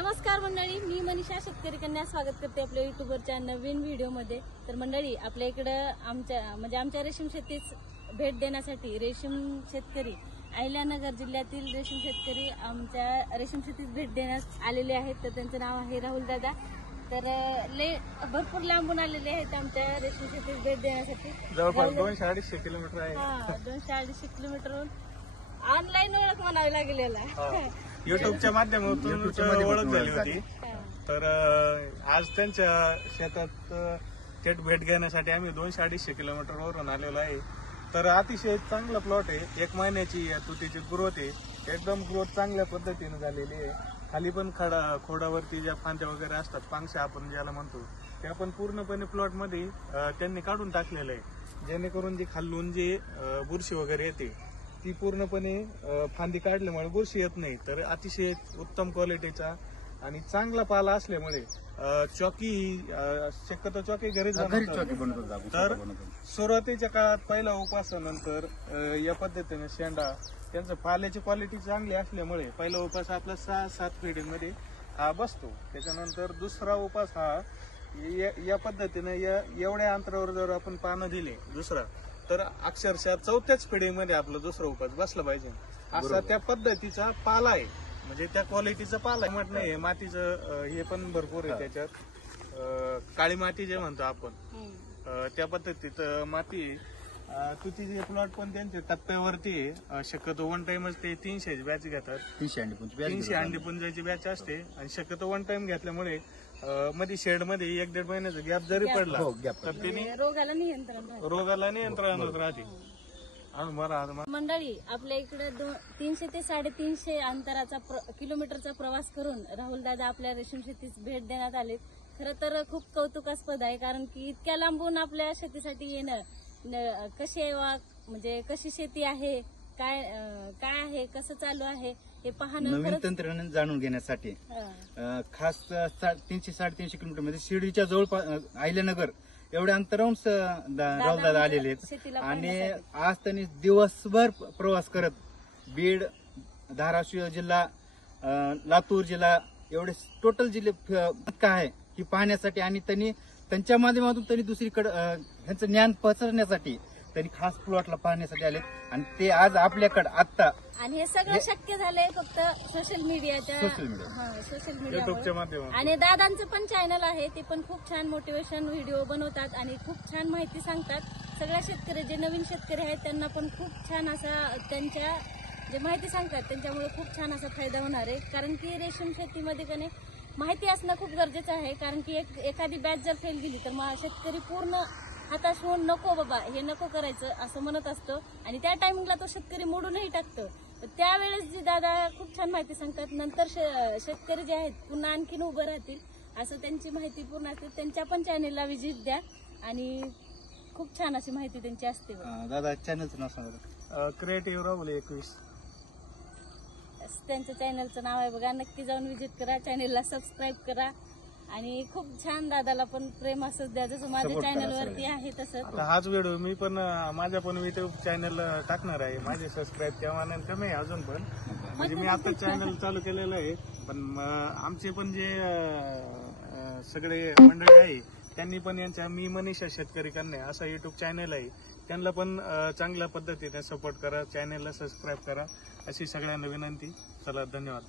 नमस्कार मंडळी, मी मनीषा शेतकरी कन्या स्वागत करते आपल्या युट्यूबवरच्या नवीन व्हिडिओमध्ये। तर मंडळी, आपल्या इकडं आमच्या रेशीम शेतीस भेट देण्यासाठी रेशीम शेतकरी अहिल्यानगर जिल्ह्यातील रेशीम शेतकरी आमच्या रेशीम शेतीस भेट देण्यास आलेले आहेत। तर त्यांचं नाव आहे राहुल दादा। तर भरपूर लांबून आलेले आहेत आमच्या रेशीम शेतीस भेट देण्यासाठी। जवळपास 200-250 किलोमीटर आहे। 200-250 किलोमीटरहून ऑनलाईन ओळख म्हणावी लागेल याला। युट्यूबच्या माध्यमातून ओळख झाली होती। तर आज त्यांच्या शेतात थेट भेट घेण्यासाठी आम्ही 200-250 किलोमीटर वरून आलेलो आहे। तर अतिशय चांगला प्लॉट आहे। 1 महिन्याची तुतीची ग्रोथ आहे, एकदम ग्रोथ चांगल्या पद्धतीने झालेली आहे। खाली पण खोडावरती ज्या फांद्या वगैरे असतात, पांगशा आपण ज्याला म्हणतो, त्या पण पूर्णपणे प्लॉट मध्ये त्यांनी काढून टाकलेलं आहे, जेणेकरून जी खालून जी बुरशी वगैरे येते ती पूर्णपणे फांदी काढल्यामुळे बुरशी येत नाही। तर अतिशय उत्तम क्वालिटीचा आणि चांगला पाला असल्यामुळे चॉकी शक्यतो चॉकी घरीच बनवतो। तर सुरुवातीच्या काळात पहिला उपासानंतर या पद्धतीने शेंडा त्यांचं पाल्याची क्वालिटी चांगली असल्यामुळे पहिला उपास आपला 6-7 फेडीमध्ये हा बसतो। त्याच्यानंतर दुसरा उपास हा या पद्धतीने एवढ्या अंतरावर जर आपण पानं दिले दुसरा, तर अक्षरशः 4थ्याच पिढीमध्ये आपलं दुसरा उपास बसला पाहिजे, असा त्या पद्धतीचा पाला आहे। म्हणजे त्या क्वालिटीचा पाला आहे म्हट नाही, मातीचं हे पण भरपूर आहे त्याच्यात। काळी माती जे म्हणतो आपण त्या पद्धतीत माती आहे। तुतीचे प्लॉट पण त्यांच्या टप्प्यावरती आहे। शक्यतो 1 टाइमच ते 300 बॅच घेतात, 300 अंडीपुंजाची बॅच असते। आणि शक्यतो 1 टाइम घेतल्यामुळे मध्ये शेड मध्ये 1-1.5 महिन्याचा गॅप जरी पडला तर त्याने रोगाला नियंत्रण राहते। मंडळी, आपल्या इकडे 300 ते 350 अंतराचा किलोमीटरचा प्रवास करून राहुल दादा आपल्या रेशीम शेतीस भेट देण्यात आले। खरं तर खूप कौतुकास्पद आहे, कारण की इतक्या लांबून आपल्या शेतीसाठी येणं, कशी शेती आहे, काय आहे, कसं चालू आहे हे पाहणं, नवीन तंत्रज्ञान जाणून घेण्यासाठी खास 300-350 किलोमीटर मध्ये शिर्डीच्या जवळ अहिल्यानगर एवढ्या अंतरावरून राहुल दादा आलेले आहेत। आणि आज त्यांनी दिवसभर प्रवास करत बीड, धाराशिव जिल्हा, लातूर जिल्हा एवढे टोटल जिल्हे काय आहे ही पाहण्यासाठी, आणि त्यांनी त्यांच्या माध्यमातून त्यांनी दुसरीकडे ह्यांचं ज्ञान पसरण्यासाठी त्यांनी खास प्लॉटला पाहण्यासाठी आले। आणि ते आज आपल्याकडे आता, आणि हे सगळं शक्य झालंय फक्त सोशल मीडियाच्या माध्यमातून। आणि दादांचं पण चॅनल आहे, ते पण खूप छान मोटिवेशन व्हिडिओ बनवतात आणि खूप छान माहिती सांगतात। सगळ्या शेतकरी जे नवीन शेतकरी आहेत त्यांना पण खूप छान असा त्यांच्या जे माहिती सांगतात त्यांच्यामुळे खूप छान असा फायदा होणार आहे। कारण की रेशीम शेतीमध्ये कने माहिती असणं खूप गरजेचं आहे, कारण की एखादी बॅच जर फेल गेली तर शेतकरी पूर्ण हताश होऊन नको बाबा हे नको करायचं असं म्हणत असतो, आणि त्या टायमिंगला तो शेतकरी मोडूनही टाकतो। त्यावेळेस जी दादा खूप छान माहिती सांगतात, नंतर शेतकरी जे आहेत पुन्हा आणखीन उभं राहतील असं त्यांची माहिती पूर्ण असते। त्यांच्या पण चॅनेलला व्हिजिट द्या, आणि खूप छान अशी माहिती त्यांची असते। दादा चॅनलचं नाव सांगा। क्रिएटिव्ह राहुल 21 त्यांच्या चॅनलचं नाव आहे बघा, नक्की जाऊन व्हिजिट करा, चॅनेलला सबस्क्राईब करा, आणि खूप छान दादाला पण प्रेम असंच द्या जसं माझ्या चॅनलवरती आहे तसंच। हाच व्हिडिओ मी पण माझ्या पण युट्यूब चॅनल टाकणार आहे। माझे सबस्क्राईब तेव्हा कमी आहे अजून पण, म्हणजे मी आता चॅनल चालू केलेलं आहे। पण आमचे पण जे सगळे मंडळी आहे त्यांनी पण यांच्या मी मनीषा शेतकरी कन्या असा युट्यूब चॅनल आहे, त्यांना पण चांगल्या पद्धतीने सपोर्ट करा, चॅनलला सबस्क्राईब करा अशी सगळ्यांना विनंती। चला, धन्यवाद।